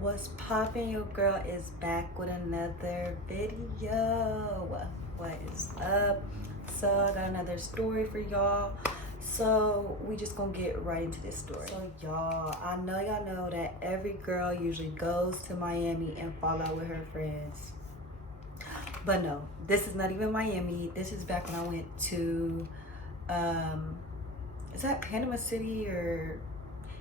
What's poppin'? Your girl is back with another video. What is up? So I got another story for y'all. So we just gonna get right into this story. So y'all know that every girl usually goes to Miami and fall out with her friends. But no, this is not even Miami. This is back when I went to is that Panama City, or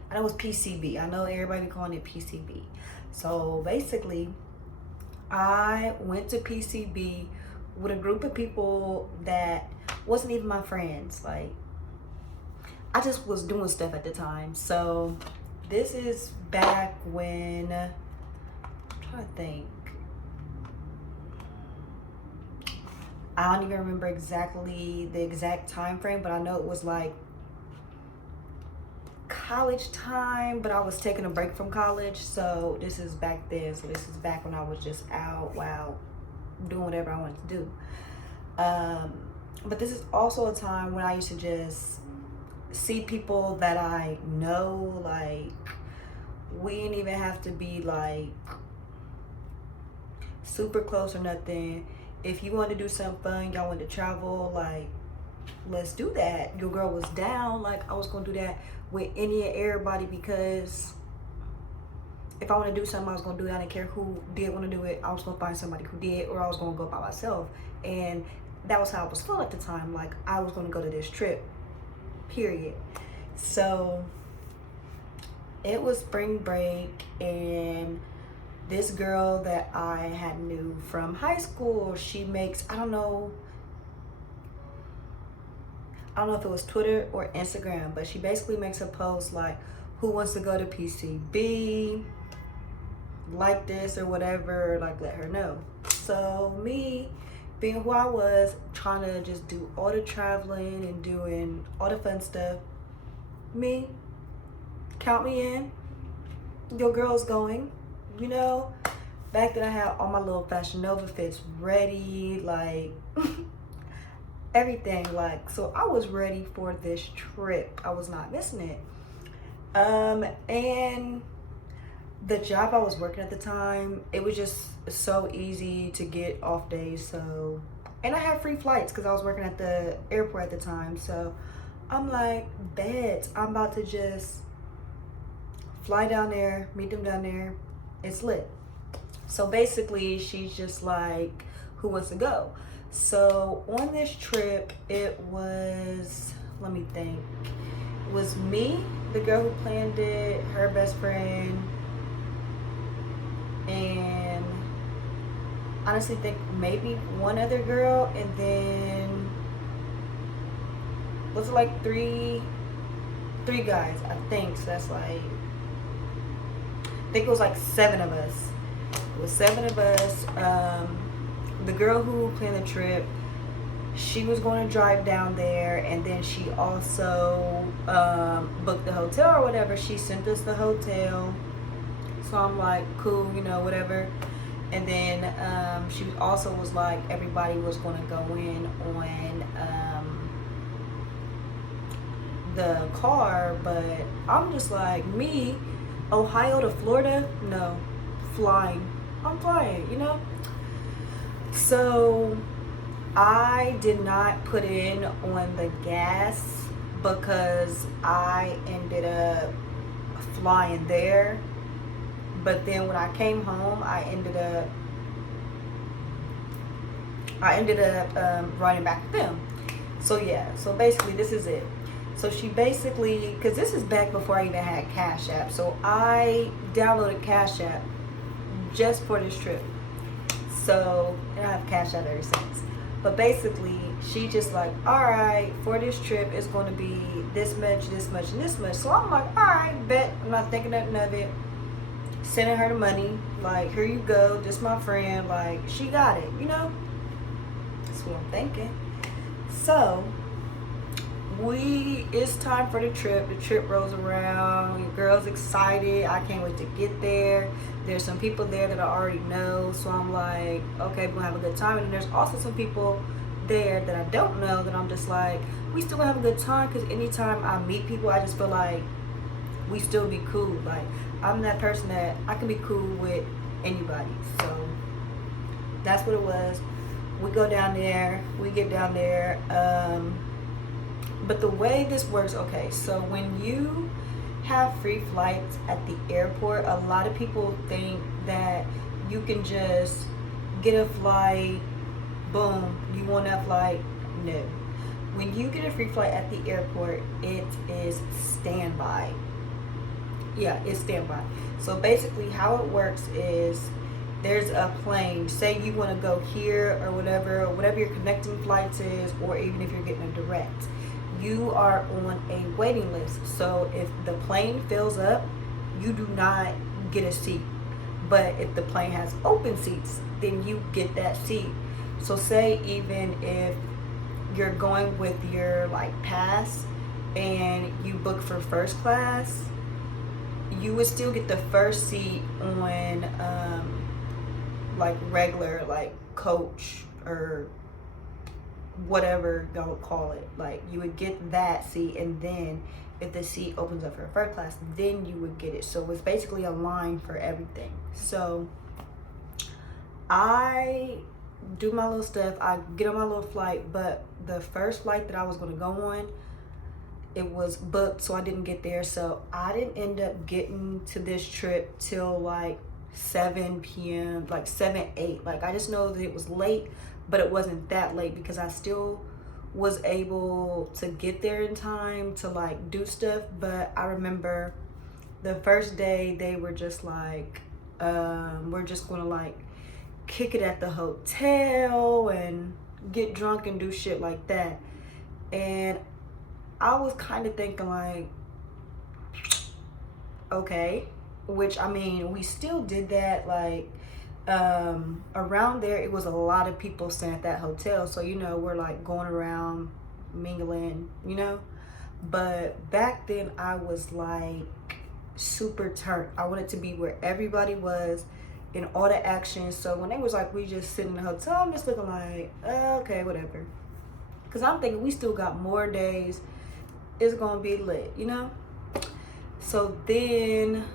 I know it's PCB. I know everybody be calling it PCB. So basically, I went to PCB with a group of people that wasn't even my friends. Like, I just was doing stuff at the time. So this is back when, I'm trying to think. I don't even remember exactly the exact time frame, but I know it was like college time, but I was taking a break from college. So this is back then. So this is back when I was just out, doing whatever I wanted to do. But this is also a time when I used to just see people that I know. Like, we didn't even have to be like super close or nothing. If you wanted to do something fun, y'all wanted to travel, like, let's do that. Your girl was down. Like, I was gonna do that with any and everybody, because if I want to do something, I was gonna do it. I didn't care who did want to do it. I was gonna find somebody who did, or I was gonna go by myself. And that was how I was feeling at the time. Like, I was gonna go to this trip, period. So it was spring break, and this girl that I had knew from high school, she makes, I don't know if it was Twitter or Instagram, but she basically makes a post like, who wants to go to PCB, like this or whatever, like, let her know. So me, being who I was, trying to just do all the traveling and doing all the fun stuff, me, count me in. Your girl's going. You know, back then I had all my little Fashion Nova fits ready, like everything. Like, so I was ready for this trip. I was not missing it. And the job I was working at the time, it was just so easy to get off days. So, and I had free flights because I was working at the airport at the time. So I'm like, bet I'm about to just fly down there, meet them down there. It's lit. So basically, she's just like, who wants to go? So on this trip, it was, let me think, it was me, the girl who planned it, her best friend, and honestly think maybe one other girl, and then was it like three guys, I think. So that's like, I think it was like 7 of us. It was 7 of us. The girl who planned the trip, she was going to drive down there, and then she also booked the hotel or whatever. She sent us the hotel. So I'm like, cool, you know, whatever. And then she also was like, everybody was going to go in on the car. But I'm just like, me, Ohio to Florida, no, flying. I'm flying, you know? So I did not put in on the gas because I ended up flying there. But then when I came home, I ended up riding back with them. So yeah, so basically this is it. So she basically, because this is back before I even had Cash App. So I downloaded Cash App just for this trip. So, and I have Cash App ever since. But basically, she just like, all right, for this trip, it's going to be this much, this much, and this much. So I'm like, all right, bet. I'm not thinking nothing of it. Sending her the money. Like, here you go. This my friend. Like, she got it, you know? That's what I'm thinking. So it's time for the trip. The trip rolls around. Your girl's excited. I can't wait to get there. There's some people there that I already know. So I'm like, okay, we're gonna have a good time. And there's also some people there that I don't know that I'm just like, we still gonna have a good time. Because anytime I meet people, I just feel like we still be cool. Like, I'm that person that I can be cool with anybody. So that's what it was. We go down there, we get down there. But the way this works, okay, so when you have free flights at the airport, a lot of people think that you can just get a flight, boom, you want that flight. No. When you get a free flight at the airport, it is standby. Yeah, it's standby. So basically how it works is there's a plane. Say you want to go here or whatever your connecting flights is, or even if you're getting a direct, you are on a waiting list. So if the plane fills up, you do not get a seat. But if the plane has open seats, then you get that seat. So say even if you're going with your like pass and you book for first class, you would still get the first seat on like regular, like coach or whatever y'all would call it. Like, you would get that seat, and then if the seat opens up for first class, then you would get it. So it's basically a line for everything. So I do my little stuff, I get on my little flight, but the first flight that I was going to go on, it was booked, so I didn't get there. So I didn't end up getting to this trip till like 7 p.m., like 7, 8. Like, I just know that it was late, but it wasn't that late because I still was able to get there in time to like do stuff. But I remember the first day they were just like, we're just gonna like kick it at the hotel and get drunk and do shit like that. And I was kind of thinking like, okay, which I mean, we still did that. Like, around there, it was a lot of people staying at that hotel. So, you know, we're like going around mingling, you know. But back then I was like super turned. I wanted to be where everybody was in all the action. So when they was like, we just sit in the hotel, I'm just looking like, okay, whatever. Because I'm thinking we still got more days. It's gonna be lit, you know. So then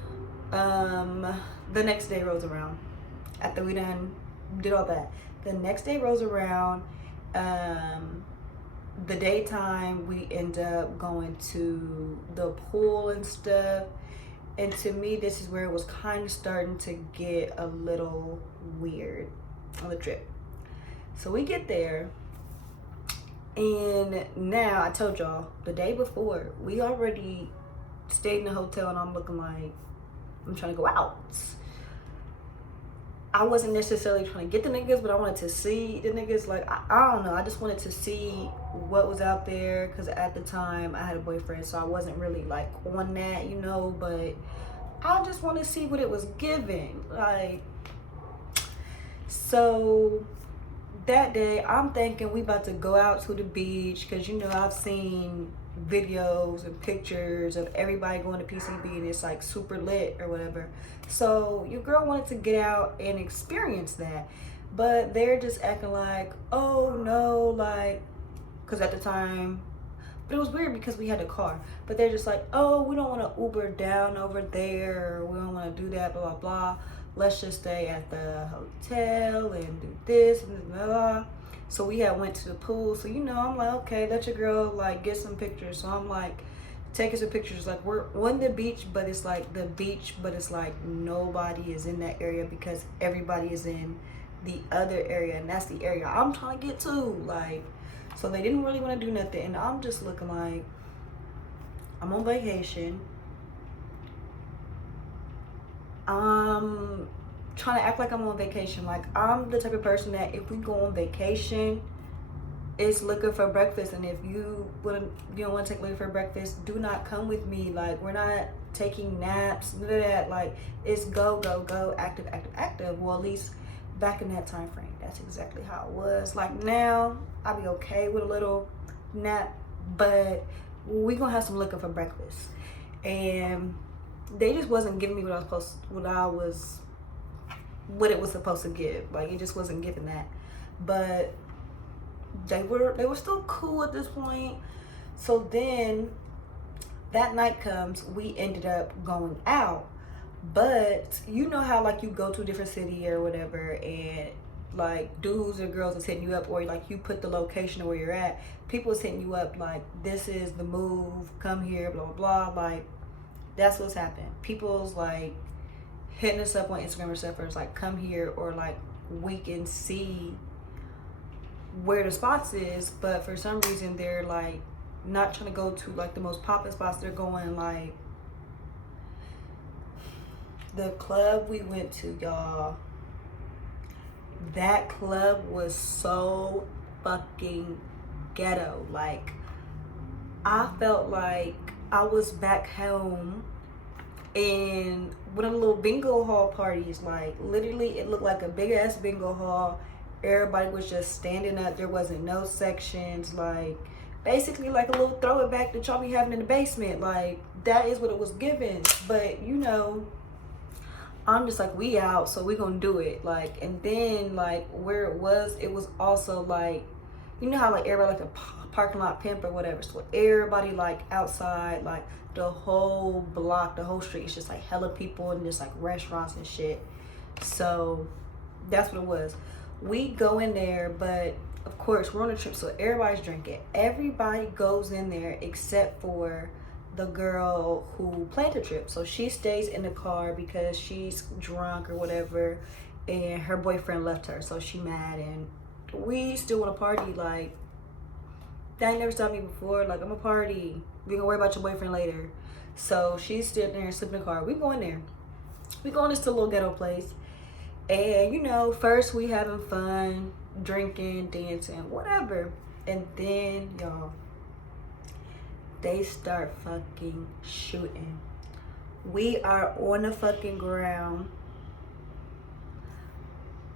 the next day rolls around. After we done did all that, the next day rolls around. The daytime, we end up going to the pool and stuff. And to me, this is where it was kind of starting to get a little weird on the trip. So we get there, and now I told y'all the day before, we already stayed in the hotel, and I'm looking like I'm trying to go out. I wasn't necessarily trying to get the niggas, but I wanted to see the niggas. Like, I don't know. I just wanted to see what was out there, because at the time I had a boyfriend, so I wasn't really like on that, you know. But I just want to see what it was giving. Like, so that day I'm thinking we about to go out to the beach, because, you know, I've seen videos and pictures of everybody going to PCB and it's like super lit or whatever. So your girl wanted to get out and experience that, but they're just acting like, oh no, like, because at the time, but it was weird because we had a car, but they're just like, oh, we don't want to Uber down over there, or we don't want to do that, blah blah blah, let's just stay at the hotel and do this and blah blah. So we had went to the pool. So, you know, I'm like, okay, let your girl like get some pictures. So I'm like taking some pictures. Like, we're on the beach, but it's like the beach, but it's like nobody is in that area because everybody is in the other area, and that's the area I'm trying to get to. Like, so they didn't really want to do nothing, and I'm just looking like I'm on vacation. Trying to act like I'm on vacation. Like, I'm the type of person that if we go on vacation, it's looking for breakfast, and if you don't want to take liquor for breakfast, do not come with me. Like, we're not taking naps, none of that. Like, it's go go go, active active active. Well, at least back in that time frame, that's exactly how it was. Like, now I'll be okay with a little nap, but we gonna have some liquor for breakfast. And they just wasn't giving me what it was supposed to give. Like, it just wasn't giving that. But they were still cool at this point. So then that night comes, we ended up going out. But you know how like you go to a different city or whatever, and like dudes or girls is hitting you up, or like you put the location of where you're at, people is hitting you up like, this is the move, come here, blah blah blah. Like that's what's happened. People's like hitting us up on Instagram or stuff, or it's like, come here, or like we can see where the spots is, but for some reason they're like not trying to go to like the most poppin' spots. They're going like the club we went to, y'all. That club was so fucking ghetto. Like I felt like I was back home in one of the little bingo hall parties. Like literally it looked like a big ass bingo hall. Everybody was just standing up. There wasn't no sections. Like basically like a little throw it back that y'all be having in the basement. Like that is what it was given. But you know, I'm just like, we out, so we gonna do it. Like, and then like where it was also like, you know how like everybody like a parking lot pimp or whatever. So everybody like outside, like the whole block, the whole street is just like hella people and just like restaurants and shit. So that's what it was. We go in there, but of course we're on a trip, so everybody's drinking. Everybody goes in there except for the girl who planned the trip. So she stays in the car because she's drunk or whatever, and her boyfriend left her, so she mad. And we still want to party. Like that ain't never stopped me before. Like I'm a party, we gonna worry about your boyfriend later. So she's sitting there and sleeping in the car. We go in there, we go in this little ghetto place, and you know, first we having fun, drinking, dancing, whatever. And then y'all, they start fucking shooting. We are on the fucking ground.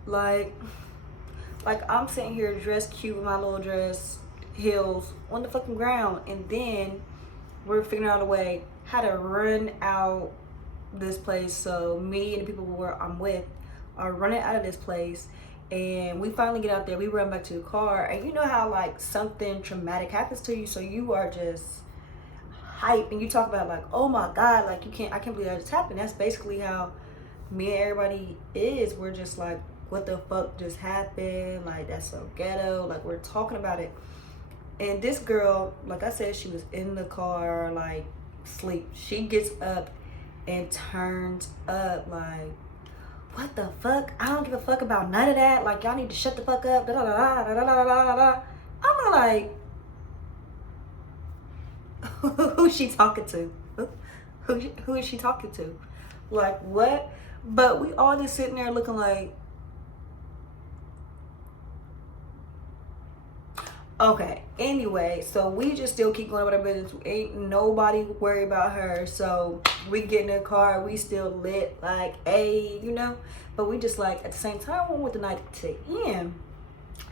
Like I'm sitting here dressed cute with my little dress, heels, on the fucking ground. And then we're figuring out a way how to run out this place. So me and the people where I'm with are running out of this place. And we finally get out there. We run back to the car. And you know how like something traumatic happens to you, so you are just hype and you talk about like, oh my god, like I can't believe that just happened. That's basically how me and everybody is. We're just like, what the fuck just happened? Like that's so ghetto. Like we're talking about it. And this girl, like I said, she was in the car like sleep. She gets up and turns up like, what the fuck? I don't give a fuck about none of that. Like y'all need to shut the fuck up. Da, da, da, da, da, da, da, da. I'm like, who's she talking to? Who is she talking to? Like what? But we all just sitting there looking like, okay. Anyway, so we just still keep going about our business. Ain't nobody worry about her. So we get in the car, we still lit like, hey, you know. But we just like at the same time we want the night to end.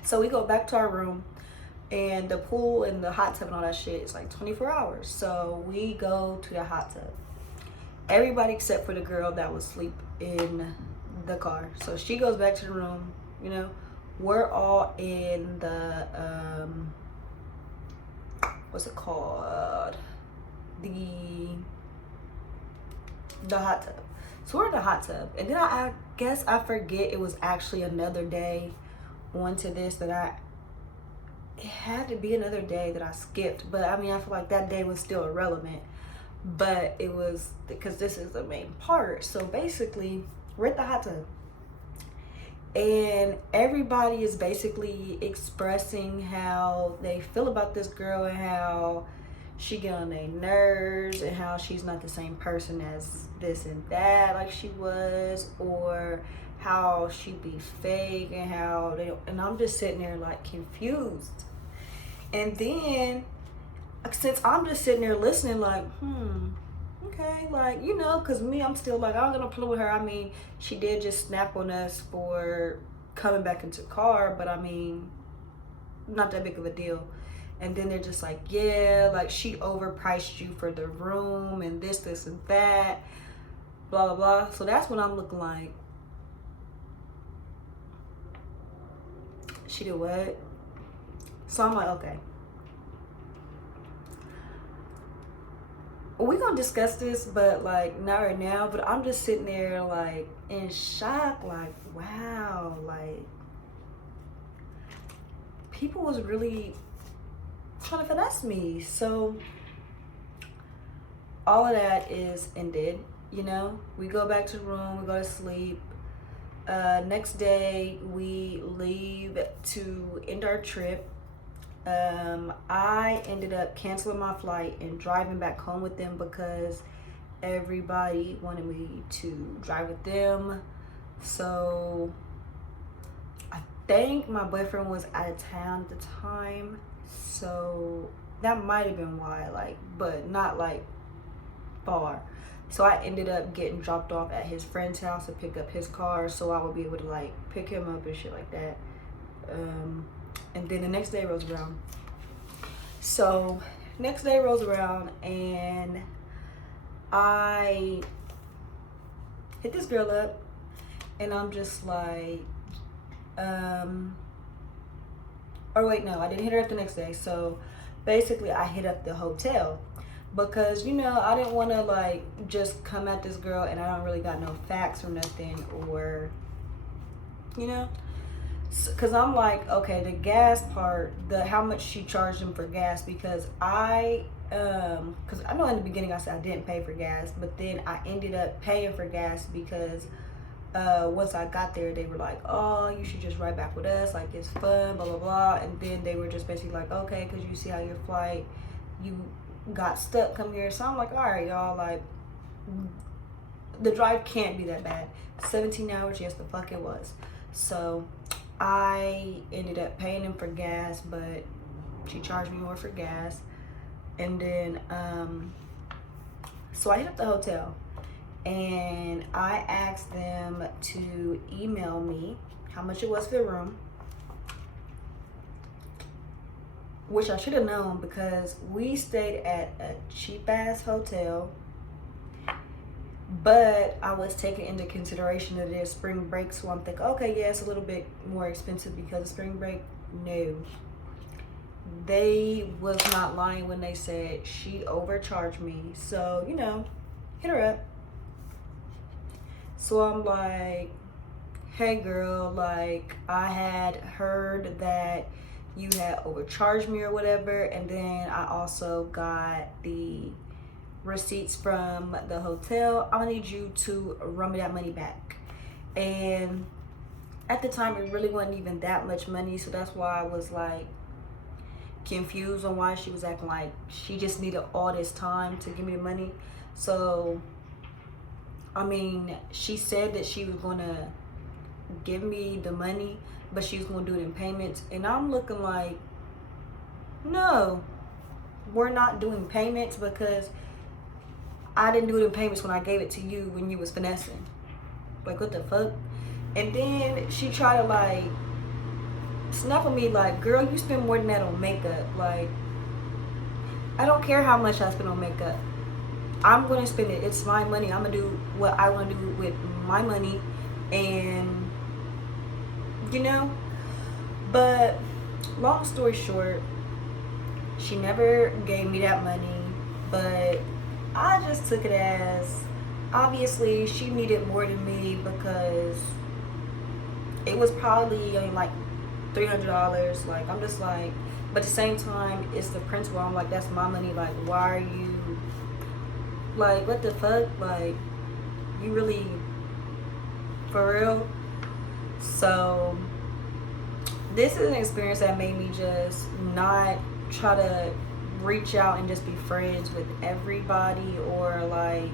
So we go back to our room. And the pool and the hot tub and all that shit is like 24 hours. So we go to the hot tub. Everybody except for the girl that was asleep in the car. So she goes back to the room, you know. We're all in the, what's it called? The hot tub. So we're in the hot tub. And then I guess I forget it was actually another day onto this that it had to be another day that I skipped. But I mean, I feel like that day was still irrelevant. But it was because this is the main part. So basically, we're at the hot tub. And everybody is basically expressing how they feel about this girl and how she get on their nerves and how she's not the same person as this and that like she was, or how she be fake and how they, and I'm just sitting there like confused. And then since I'm just sitting there listening like, okay, like, you know, because me, I'm still like, I'm gonna play with her. I mean, she did just snap on us for coming back into the car, but I mean, not that big of a deal. And then they're just like, yeah, like she overpriced you for the room and this and that, blah blah blah. So that's when I'm looking like, she did what? So I'm like, okay. we're gonna discuss this, but like not right now. But I'm just sitting there like in shock, like wow, like people was really trying to finesse me. So all of that is ended. You know, we go back to the room, we go to sleep. Next day we leave to end our trip. I ended up canceling my flight and driving back home with them because everybody wanted me to drive with them. So I think my boyfriend was out of town at the time, so that might have been why, like, but not like far. So I ended up getting dropped off at his friend's house to pick up his car, so I would be able to like pick him up and shit like that. And then the next day rolls around. So next day rolls around and I hit this girl up and I'm just like, or wait, no, I didn't hit her up the next day. So basically I hit up the hotel because, you know, I didn't want to like just come at this girl and I don't really got no facts or nothing, or, you know, because I'm like, okay, the gas part, the how much she charged him for gas, because because I know in the beginning I said I didn't pay for gas, but then I ended up paying for gas because once I got there, they were like, oh, you should just ride back with us, like it's fun, blah blah blah. And then they were just basically like, okay, because you see how your flight, you got stuck, come here. So I'm like, all right, y'all, like the drive can't be that bad. 17 hours, yes the fuck it was. So I ended up paying him for gas, but she charged me more for gas. And then so I hit up the hotel and I asked them to email me how much it was for the room, which I should have known because we stayed at a cheap ass hotel, but I was taking into consideration that it's spring break, so I'm thinking, okay, yeah, it's a little bit more expensive because of spring break. No, they was not lying when they said she overcharged me. So, you know, hit her up. So I'm like, hey girl, like I had heard that you had overcharged me or whatever, and then I also got the receipts from the hotel. I need you to run me that money back. And at the time it really wasn't even that much money, so that's why I was like confused on why she was acting like she just needed all this time to give me the money. So I mean, she said that she was gonna give me the money, but she was gonna do it in payments, and I'm looking like, no, we're not doing payments because I didn't do it in payments when I gave it to you when you was finessing. Like, what the fuck? And then she tried to like snap on me like, girl, you spend more than that on makeup. Like, I don't care how much I spend on makeup. I'm gonna spend it. It's my money. I'm gonna do what I want to do with my money, and you know. But long story short, she never gave me that money, but I just took it as obviously she needed more than me because it was probably like $300. Like, I'm just like, but at the same time, it's the principal. I'm like, that's my money. Like, why are you like, what the fuck? Like, you really for real? So this is an experience that made me just not try to reach out and just be friends with everybody, or like,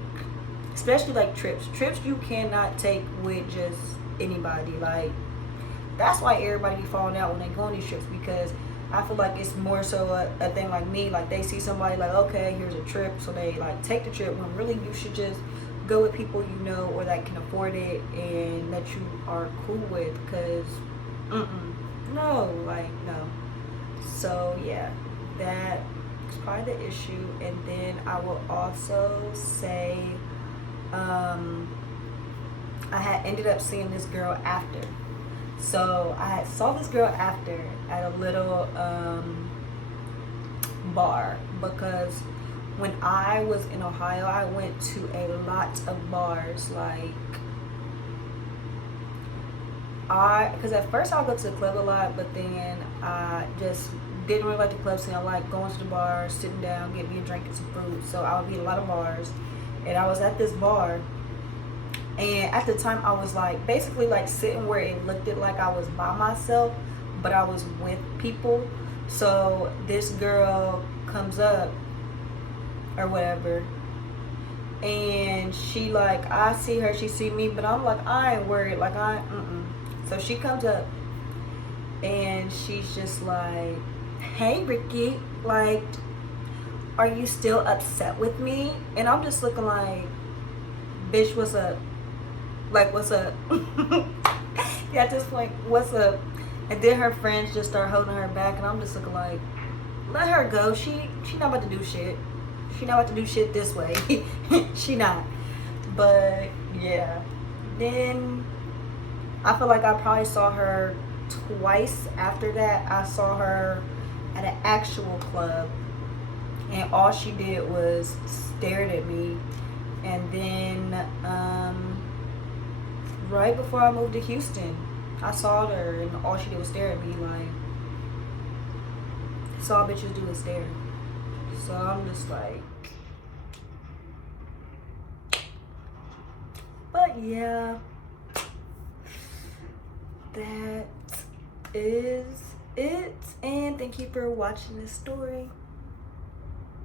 especially like trips you cannot take with just anybody. Like, that's why everybody be falling out when they go on these trips, because I feel like it's more so a thing like me, like they see somebody like, okay, here's a trip, so they like take the trip, when really you should just go with people you know or that can afford it and that you are cool with, because no, like, no. So yeah, that is probably the issue. And then I will also say I had ended up seeing this girl after. So I had saw this girl after at a little bar, because when I was in Ohio, I went to a lot of bars. Like, because at first I would go to the club a lot, but then I just didn't really like the club scene. I like going to the bar, sitting down, get me a drink and some food. So I would be at a lot of bars, and I was at this bar, and at the time I was like basically like sitting where it looked like I was by myself, but I was with people. So this girl comes up or whatever, and she like, I see her, she see me, but I'm like, I ain't worried. Like, so she comes up and she's just like, hey Ricky, like, are you still upset with me? And I'm just looking like, bitch, what's up? Like, what's up? Yeah, at this point, what's up? And then her friends just start holding her back, and I'm just looking like, let her go. She not about to do shit. She not about to do shit this way. She not. But yeah. Then I feel like I probably saw her twice after that. I saw her at an actual club, and all she did was stared at me. And then right before I moved to Houston, I saw her, and all she did was stare at me. Like, that's all bitches do is stare. So I'm just like, but yeah, that is it. And thank you for watching this story.